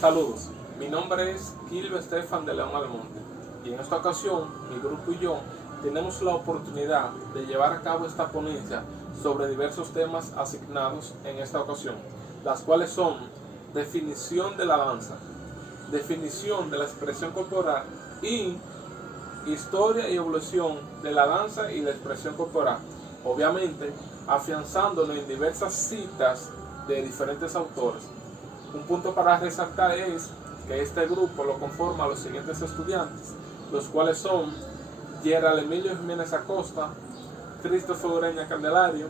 Saludos, mi nombre es Kilvio Estefan de León Almonte y en esta ocasión mi grupo y yo tenemos la oportunidad de llevar a cabo esta ponencia sobre diversos temas asignados en esta ocasión, las cuales son definición de la danza, definición de la expresión corporal y historia y evolución de la danza y la expresión corporal, obviamente afianzándonos en diversas citas de diferentes autores. Un punto para resaltar es que este grupo lo conforman los siguientes estudiantes, los cuales son Gerald Emilio Jiménez Acosta, Christopher Ureña Candelario,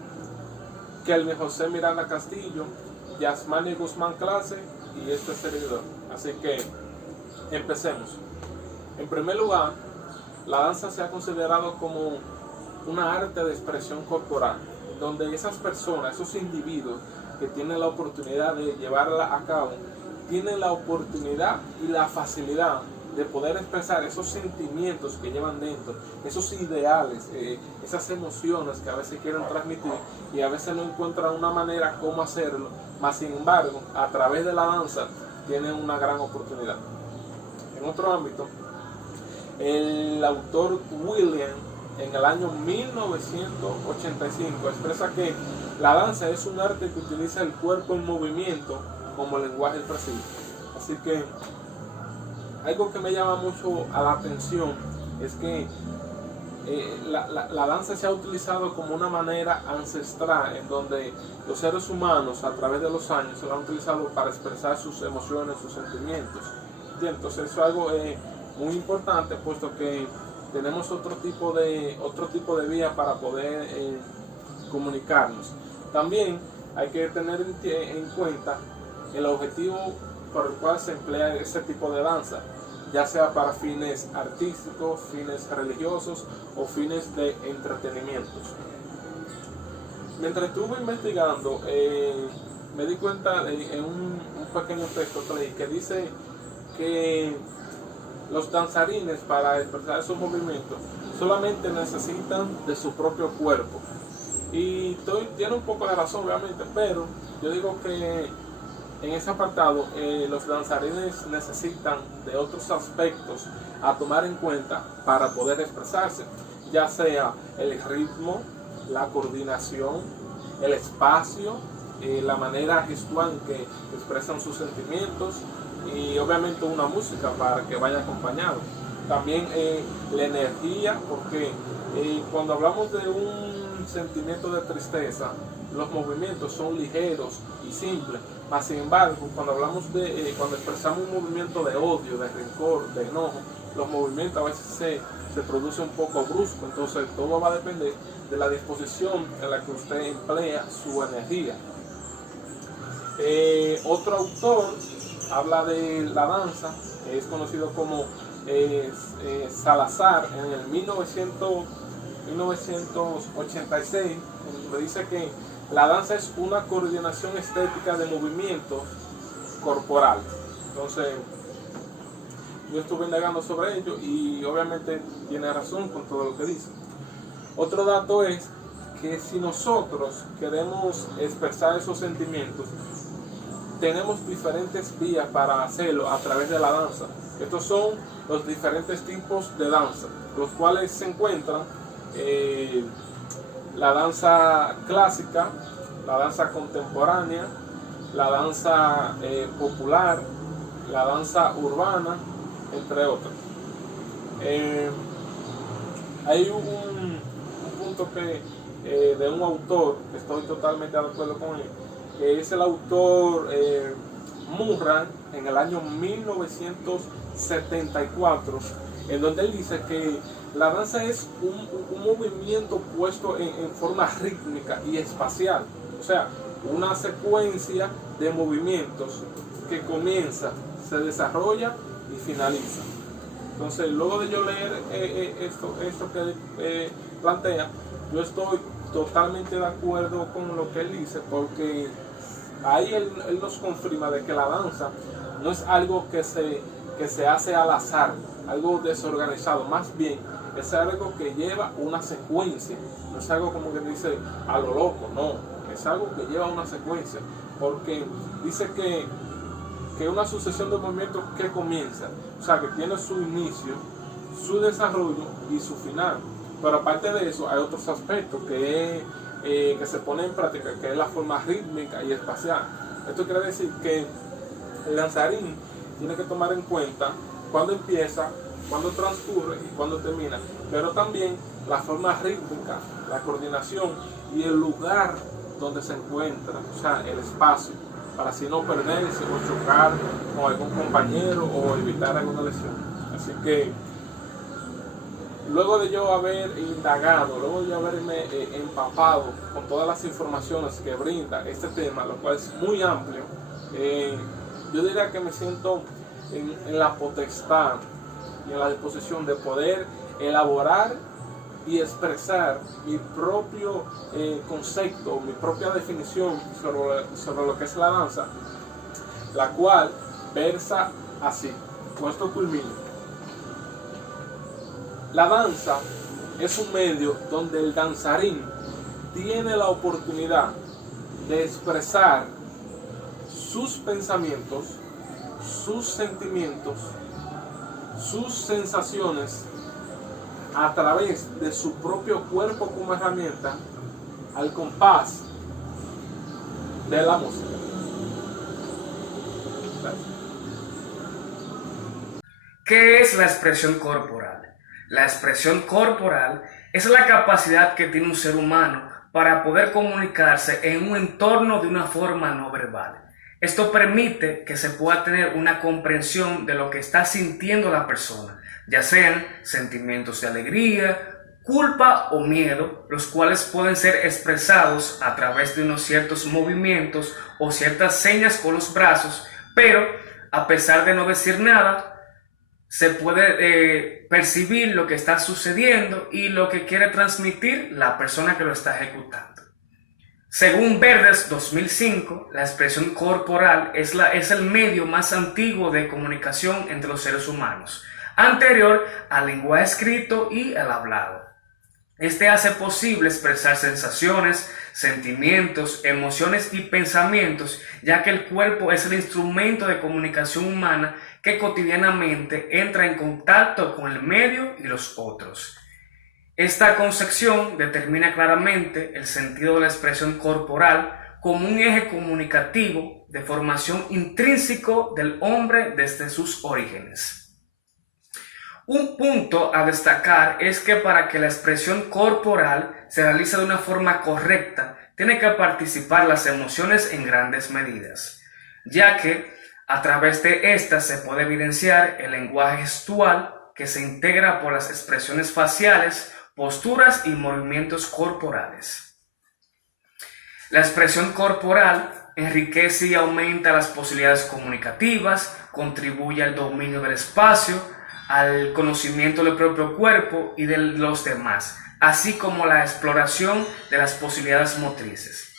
Kelvin José Miranda Castillo, Yasmani Guzmán Clase y este servidor. Así que empecemos. En primer lugar, la danza se ha considerado como una arte de expresión corporal, donde esas personas, esos individuos que tienen la oportunidad de llevarla a cabo, tienen la oportunidad y la facilidad de poder expresar esos sentimientos que llevan dentro, esos ideales, esas emociones que a veces quieren transmitir y a veces no encuentran una manera cómo hacerlo, mas sin embargo, a través de la danza tienen una gran oportunidad. En otro ámbito, el autor William, en el año 1985, expresa que la danza es un arte que utiliza el cuerpo en movimiento como lenguaje expresivo. Así que algo que me llama mucho a la atención es que la danza se ha utilizado como una manera ancestral en donde los seres humanos a través de los años se lo han utilizado para expresar sus emociones, sus sentimientos. Y entonces eso es algo muy importante, puesto que tenemos otro tipo de vía para poder comunicarnos. También hay que tener en cuenta el objetivo por el cual se emplea este tipo de danza, ya sea para fines artísticos, fines religiosos o fines de entretenimiento. Mientras estuve investigando, me di cuenta en un pequeño texto que dice que los danzarines, para expresar esos movimientos, solamente necesitan de su propio cuerpo. Y tiene un poco de razón, obviamente, pero yo digo que en ese apartado los danzarines necesitan de otros aspectos a tomar en cuenta para poder expresarse, ya sea el ritmo, la coordinación, el espacio, la manera gestual en que expresan sus sentimientos y obviamente una música para que vaya acompañado. También la energía, porque cuando hablamos de un sentimiento de tristeza, los movimientos son ligeros y simples. Mas, sin embargo, cuando expresamos un movimiento de odio, de rencor, de enojo, los movimientos a veces se produce un poco brusco. Entonces todo va a depender de la disposición en la que usted emplea su energía. Otro autor habla de la danza, que es conocido como Salazar, en el 1986, donde dice que la danza es una coordinación estética de movimientos corporales. Entonces, yo estuve indagando sobre ello y obviamente tiene razón con todo lo que dice. Otro dato es que si nosotros queremos expresar esos sentimientos, tenemos diferentes vías para hacerlo a través de la danza. Estos son los diferentes tipos de danza, los cuales se encuentran la danza clásica, la danza contemporánea, la danza popular, la danza urbana, entre otros. Hay un punto de un autor que estoy totalmente de acuerdo con él, que es el autor Murray, en el año 1974, en donde él dice que la danza es un movimiento puesto en forma rítmica y espacial, o sea, una secuencia de movimientos que comienza, se desarrolla y finaliza. Entonces, luego de yo leer esto que plantea, yo estoy totalmente de acuerdo con lo que él dice, porque ahí él nos confirma de que la danza no es algo que se hace al azar, algo desorganizado, más bien es algo que lleva una secuencia, no es algo como que dice a lo loco, no, es algo que lleva una secuencia, porque dice que que es una sucesión de movimientos que comienza, o sea, que tiene su inicio, su desarrollo y su final. Pero aparte de eso, hay otros aspectos que se ponen en práctica, que es la forma rítmica y espacial. Esto quiere decir que el danzarín tiene que tomar en cuenta cuándo empieza, cuándo transcurre y cuándo termina, pero también la forma rítmica, la coordinación y el lugar donde se encuentra, o sea, el espacio, para así no perderse o chocar con algún compañero o evitar alguna lesión. Así que luego de yo haber indagado, luego de yo haberme empapado con todas las informaciones que brinda este tema, lo cual es muy amplio, yo diría que me siento en la potestad y en la disposición de poder elaborar y expresar mi propio concepto, mi propia definición sobre lo que es la danza, la cual versa así. Con esto culmino. La danza es un medio donde el danzarín tiene la oportunidad de expresar sus pensamientos, sus sentimientos, sus sensaciones a través de su propio cuerpo como herramienta al compás de la música. ¿Qué es la expresión corporal? La expresión corporal es la capacidad que tiene un ser humano para poder comunicarse en un entorno de una forma no verbal. Esto permite que se pueda tener una comprensión de lo que está sintiendo la persona, ya sean sentimientos de alegría, culpa o miedo, los cuales pueden ser expresados a través de unos ciertos movimientos o ciertas señas con los brazos, pero a pesar de no decir nada, se puede percibir lo que está sucediendo y lo que quiere transmitir la persona que lo está ejecutando. Según Verdes 2005, la expresión corporal es el medio más antiguo de comunicación entre los seres humanos, anterior al lenguaje escrito y al hablado. Este hace posible expresar sensaciones, sentimientos, emociones y pensamientos, ya que el cuerpo es el instrumento de comunicación humana que cotidianamente entra en contacto con el medio y los otros. Esta concepción determina claramente el sentido de la expresión corporal como un eje comunicativo de formación intrínseco del hombre desde sus orígenes. Un punto a destacar es que para que la expresión corporal se realice de una forma correcta, tiene que participar las emociones en grandes medidas, ya que a través de estas se puede evidenciar el lenguaje gestual que se integra por las expresiones faciales, posturas y movimientos corporales. La expresión corporal enriquece y aumenta las posibilidades comunicativas, contribuye al dominio del espacio, al conocimiento del propio cuerpo y de los demás, así como la exploración de las posibilidades motrices.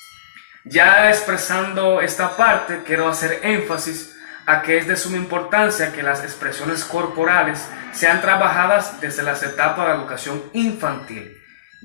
Ya expresando esta parte, quiero hacer énfasis a que es de suma importancia que las expresiones corporales sean trabajadas desde las etapas de la educación infantil,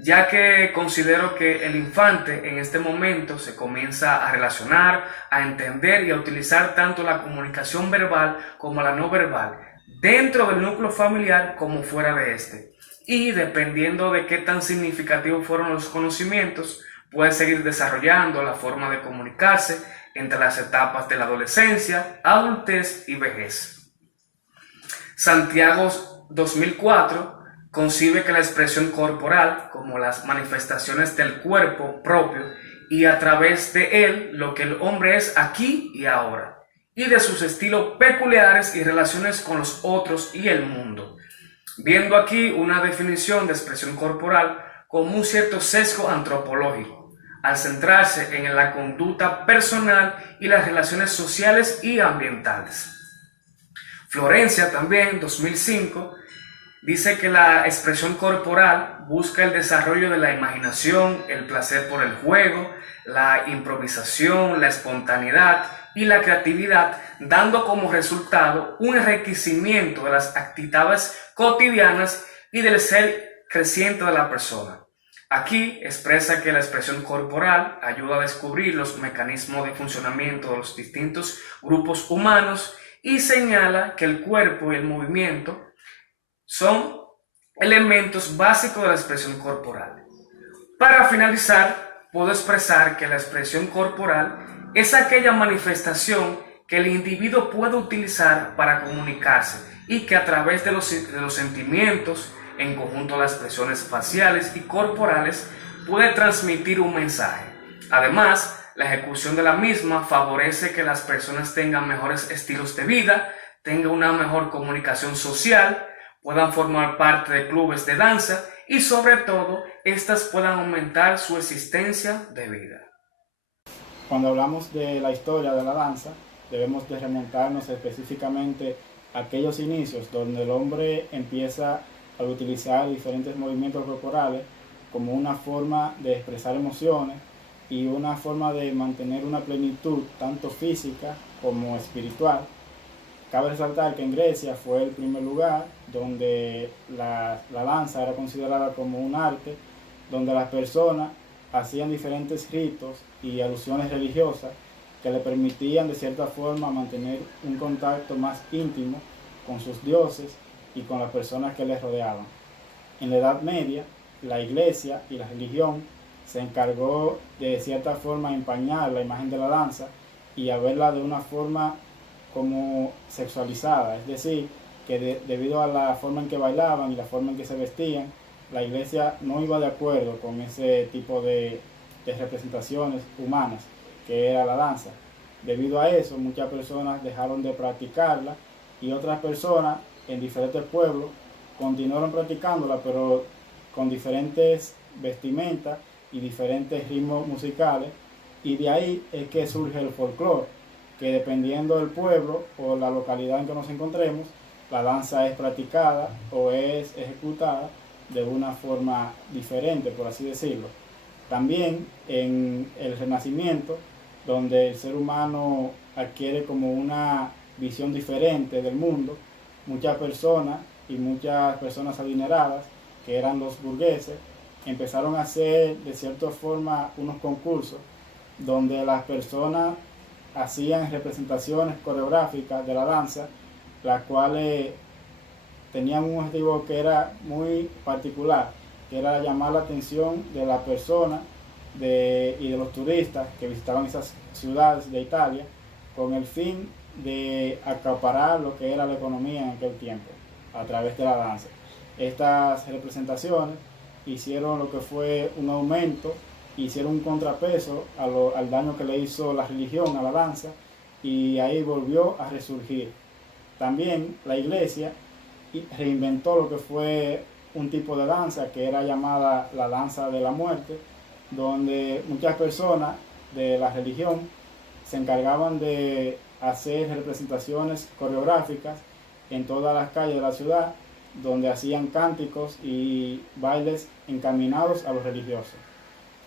ya que considero que el infante en este momento se comienza a relacionar, a entender y a utilizar tanto la comunicación verbal como la no verbal, dentro del núcleo familiar como fuera de este. Y dependiendo de qué tan significativos fueron los conocimientos, puede seguir desarrollando la forma de comunicarse entre las etapas de la adolescencia, adultez y vejez. Santiago 2004 concibe que la expresión corporal como las manifestaciones del cuerpo propio y a través de él lo que el hombre es aquí y ahora, y de sus estilos peculiares y relaciones con los otros y el mundo. Viendo aquí una definición de expresión corporal como un cierto sesgo antropológico, al centrarse en la conducta personal y las relaciones sociales y ambientales. Florencia también, 2005, dice que la expresión corporal busca el desarrollo de la imaginación, el placer por el juego, la improvisación, la espontaneidad y la creatividad, dando como resultado un enriquecimiento de las actividades cotidianas y del ser creciente de la persona. Aquí expresa que la expresión corporal ayuda a descubrir los mecanismos de funcionamiento de los distintos grupos humanos y señala que el cuerpo y el movimiento son elementos básicos de la expresión corporal. Para finalizar, puedo expresar que la expresión corporal es aquella manifestación que el individuo puede utilizar para comunicarse y que a través de los sentimientos, en conjunto las expresiones faciales y corporales, puede transmitir un mensaje. Además, la ejecución de la misma favorece que las personas tengan mejores estilos de vida, tengan una mejor comunicación social, puedan formar parte de clubes de danza y sobre todo, éstas puedan aumentar su existencia de vida. Cuando hablamos de la historia de la danza, debemos de remontarnos específicamente a aquellos inicios donde el hombre empieza a utilizar diferentes movimientos corporales como una forma de expresar emociones y una forma de mantener una plenitud tanto física como espiritual. Cabe resaltar que en Grecia fue el primer lugar donde la danza era considerada como un arte, donde las personas hacían diferentes ritos y alusiones religiosas que le permitían de cierta forma mantener un contacto más íntimo con sus dioses y con las personas que les rodeaban. En la Edad Media, la iglesia y la religión se encargó de cierta forma empañar la imagen de la danza y a verla de una forma como sexualizada, es decir, que debido a la forma en que bailaban y la forma en que se vestían, la iglesia no iba de acuerdo con ese tipo de representaciones humanas que era la danza. Debido a eso, muchas personas dejaron de practicarla y otras personas en diferentes pueblos continuaron practicándola, pero con diferentes vestimentas y diferentes ritmos musicales, y de ahí es que surge el folclore, que dependiendo del pueblo o la localidad en que nos encontremos, la danza es practicada o es ejecutada de una forma diferente, por así decirlo. También en el Renacimiento, donde el ser humano adquiere como una visión diferente del mundo, muchas personas adineradas, que eran los burgueses, empezaron a hacer de cierta forma unos concursos donde las personas hacían representaciones coreográficas de la danza, las cuales tenían un objetivo que era muy particular, que era llamar la atención de las personas y de los turistas que visitaban esas ciudades de Italia, con el fin de acaparar lo que era la economía en aquel tiempo a través de la danza. Estas representaciones hicieron lo que fue un aumento, hicieron un contrapeso al daño que le hizo la religión a la danza, y ahí volvió a resurgir. También la iglesia reinventó lo que fue un tipo de danza que era llamada la danza de la muerte, donde muchas personas de la religión se encargaban de hacer representaciones coreográficas en todas las calles de la ciudad, donde hacían cánticos y bailes encaminados a los religiosos.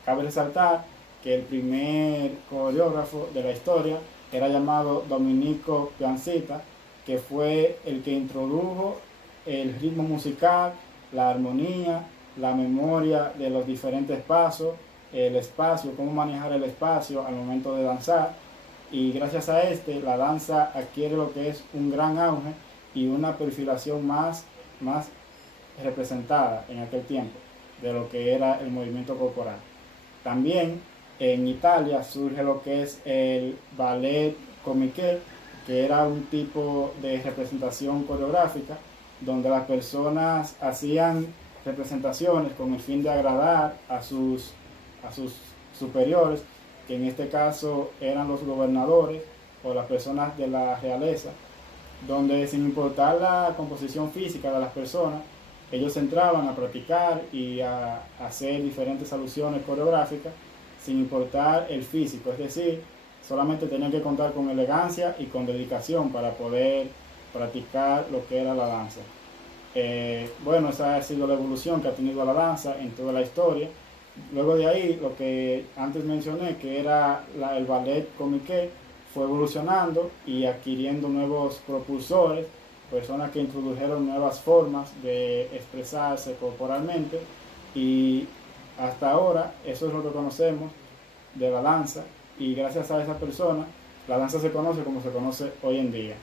Cabe resaltar que el primer coreógrafo de la historia era llamado Domenico Piancita, que fue el que introdujo el ritmo musical, la armonía, la memoria de los diferentes pasos, el espacio, cómo manejar el espacio al momento de danzar, y gracias a la danza adquiere lo que es un gran auge y una perfilación más representada en aquel tiempo de lo que era el movimiento corporal. También en Italia surge lo que es el ballet comique, que era un tipo de representación coreográfica donde las personas hacían representaciones con el fin de agradar a sus superiores, que en este caso eran los gobernadores o las personas de la realeza, donde sin importar la composición física de las personas, ellos entraban a practicar y a hacer diferentes alusiones coreográficas sin importar el físico, es decir, solamente tenían que contar con elegancia y con dedicación para poder practicar lo que era la danza. Bueno, esa ha sido la evolución que ha tenido la danza en toda la historia. Luego de ahí, lo que antes mencioné, que era el ballet comique, fue evolucionando y adquiriendo nuevos propulsores, personas que introdujeron nuevas formas de expresarse corporalmente, y Hasta ahora eso es lo que conocemos de la danza y gracias a esa persona la danza se conoce como se conoce hoy en día.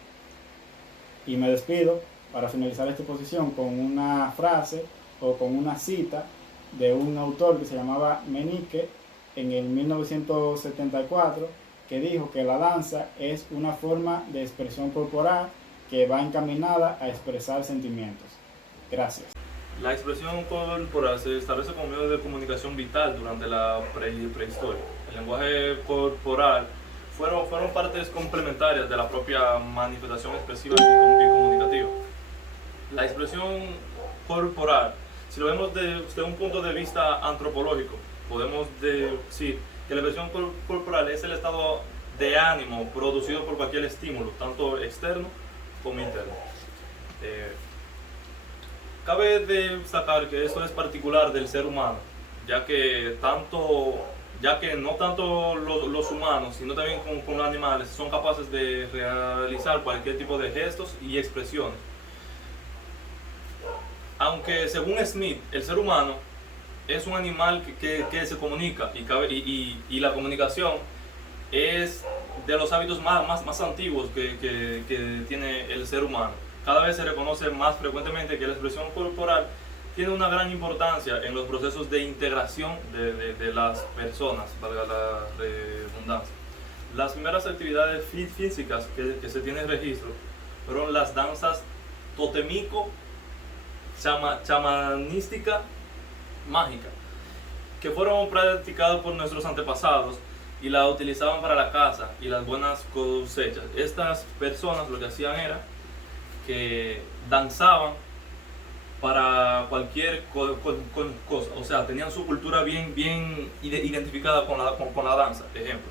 Y me despido para finalizar esta exposición con una frase o con una cita de un autor que se llamaba Meñique en el 1974, que dijo que la danza es una forma de expresión corporal que va encaminada a expresar sentimientos. Gracias. La expresión corporal se establece como medio de comunicación vital durante la prehistoria. El lenguaje corporal fueron partes complementarias de la propia manifestación expresiva y comunicativa. La expresión corporal, si lo vemos desde un punto de vista antropológico, podemos decir que la expresión corporal es el estado de ánimo producido por cualquier estímulo, tanto externo como interno. Cabe destacar que esto es particular del ser humano, ya que no tanto los humanos, sino también con los animales, son capaces de realizar cualquier tipo de gestos y expresiones. Aunque según Smith, el ser humano es un animal que se comunica y la comunicación es de los hábitos más antiguos que tiene el ser humano. Cada vez se reconoce más frecuentemente que la expresión corporal tiene una gran importancia en los procesos de integración de las personas, valga la redundancia. Las primeras actividades físicas que se tiene registro fueron las danzas totémico, chamanística, mágica, que fueron practicadas por nuestros antepasados y la utilizaban para la caza y las buenas cosechas. Estas personas lo que hacían era que danzaban para cualquier cosa, o sea, tenían su cultura bien identificada con la danza. Ejemplo,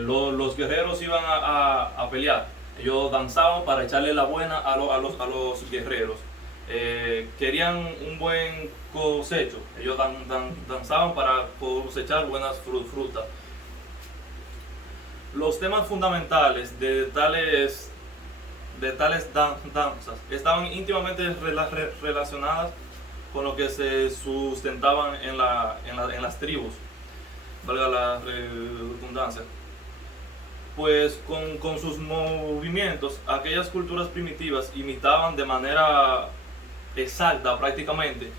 los guerreros iban a pelear, ellos danzaban para echarle la buena a los guerreros. Querían un buen cosecho, ellos danzaban para cosechar buenas frutas. Los temas fundamentales de tales danzas estaban íntimamente relacionadas con lo que se sustentaban en las tribus, valga la redundancia. Pues con sus movimientos, aquellas culturas primitivas imitaban de manera exacta prácticamente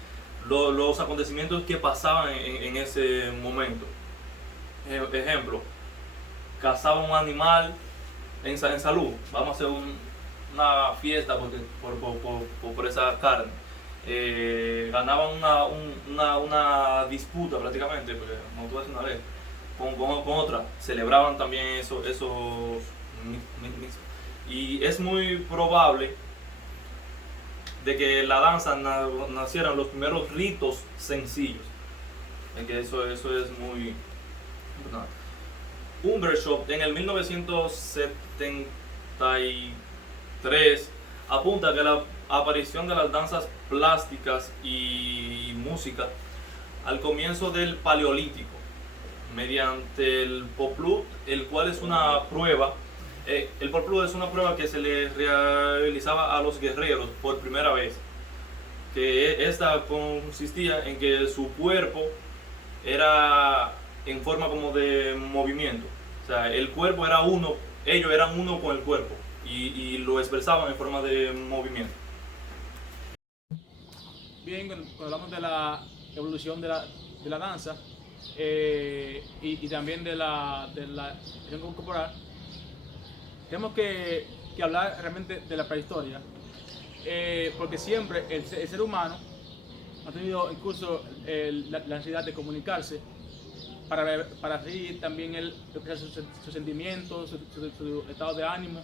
los acontecimientos que pasaban en ese momento. Ejemplo, cazaban un animal en salud, vamos a hacer una fiesta por esa carne. Ganaban una disputa prácticamente, porque no tuve una vez, con otra, celebraban también esos mix. Y es muy probable de que la danza nacieran los primeros ritos sencillos, que eso es muy importante. Humbershop en el 1973 apunta que la aparición de las danzas plásticas y música al comienzo del Paleolítico mediante el poplut, el cual es una prueba. El poplut es una prueba que se le realizaba a los guerreros por primera vez, que esta consistía en que su cuerpo era en forma como de movimiento, o sea, el cuerpo era uno, ellos eran uno con el cuerpo y lo expresaban en forma de movimiento. Bien, cuando hablamos de la evolución de la danza y también de la expresión corporal, tenemos que hablar realmente de la prehistoria, porque siempre el ser humano ha tenido incluso la necesidad de comunicarse para así también expresar sus sentimientos, su estado de ánimo,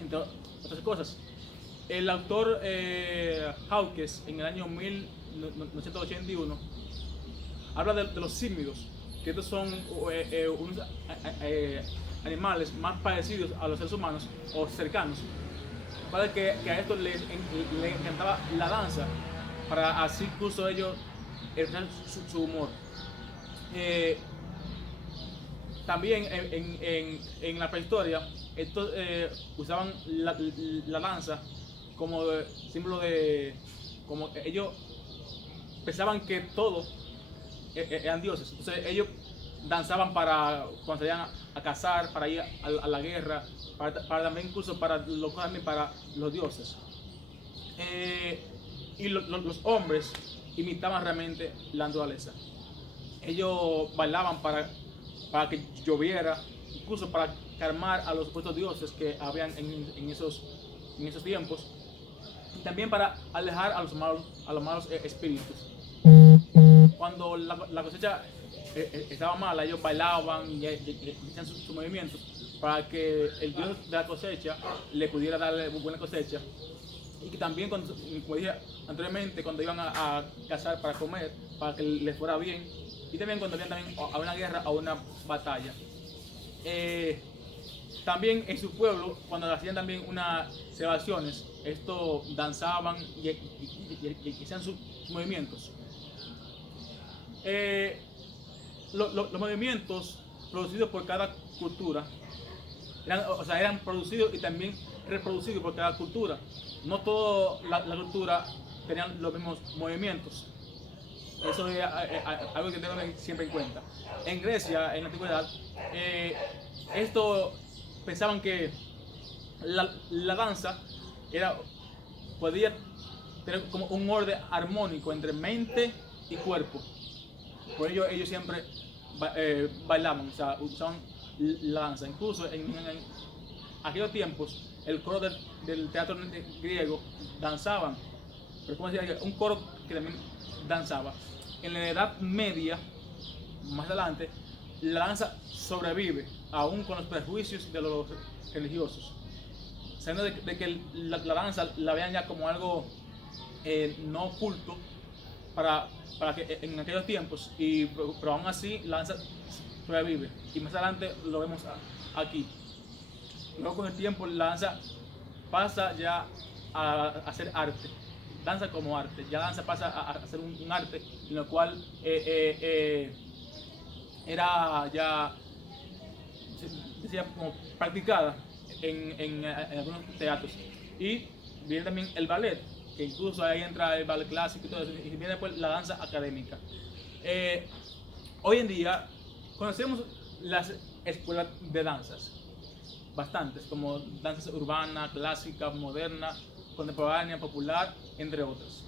entre otras cosas. El autor Hawkes, en el año 1981, habla de los símidos, que estos son unos animales más parecidos a los seres humanos o cercanos, para que a estos les encantaba la danza, para así incluso ellos expresar su humor. También en la prehistoria estos usaban la danza como símbolo de, como ellos pensaban que todo eran dioses. Entonces ellos danzaban para cuando salían a cazar, para ir a la guerra, para también incluso para también para los dioses. Y los hombres imitaban realmente la naturaleza. Ellos bailaban para que lloviera, incluso para calmar a los supuestos dioses que habían en esos tiempos, y también para alejar a los malos espíritus. Cuando la cosecha estaba mala, ellos bailaban y hacían sus movimientos para que el dios de la cosecha le pudiera darle buena cosecha. Y que también, como dije anteriormente, cuando iban a cazar para comer, para que les fuera bien. Y también cuando iban también a una guerra, a una batalla. También en su pueblo, cuando hacían también unas celebraciones, esto danzaban y hacían sus movimientos. Los movimientos producidos por cada cultura eran producidos y también reproducidos por cada cultura. No toda la cultura tenían los mismos movimientos. Eso es algo que tengo siempre en cuenta. En Grecia, en la antigüedad, pensaban que la danza podía tener como un orden armónico entre mente y cuerpo. Por ello ellos siempre bailaban, o sea, usaban la danza. Incluso en aquellos tiempos, el coro del teatro griego danzaban, pero como decía, un coro que también danzaba. En la Edad Media, más adelante, la danza sobrevive, aún con los prejuicios de los religiosos, sabiendo de que la danza la vean ya como algo no oculto para que en aquellos tiempos, pero aún así la danza sobrevive, y más adelante lo vemos aquí. Luego con el tiempo la danza pasa ya a ser arte, danza como arte, ya danza pasa a ser un arte en lo cual era ya decía, como practicada en algunos teatros. Y viene también el ballet, que incluso ahí entra el ballet clásico y todo eso, y viene después la danza académica. Hoy en día conocemos las escuelas de danzas, bastantes, como danza urbana, clásica, moderna, contemporánea, popular, entre otras.